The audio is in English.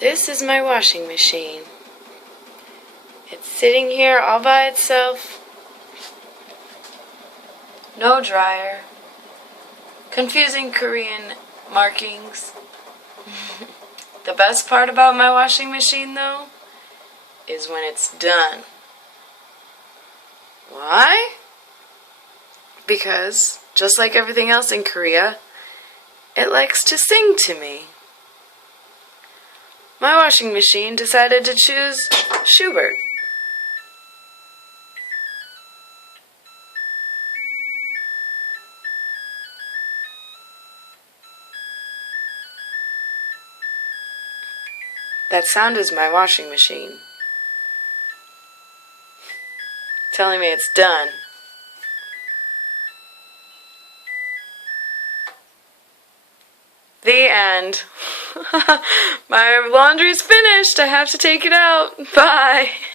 This is my washing machine. It's sitting here all by itself. No dryer. Confusing Korean markings. The best part about my washing machine, though, is when it's done. Why? Because, just like everything else in Korea, it likes to sing to me. My washing machine decided to choose Schubert. That sound is my washing machine telling me it's done. The end. My laundry's finished. I have to take it out. Bye.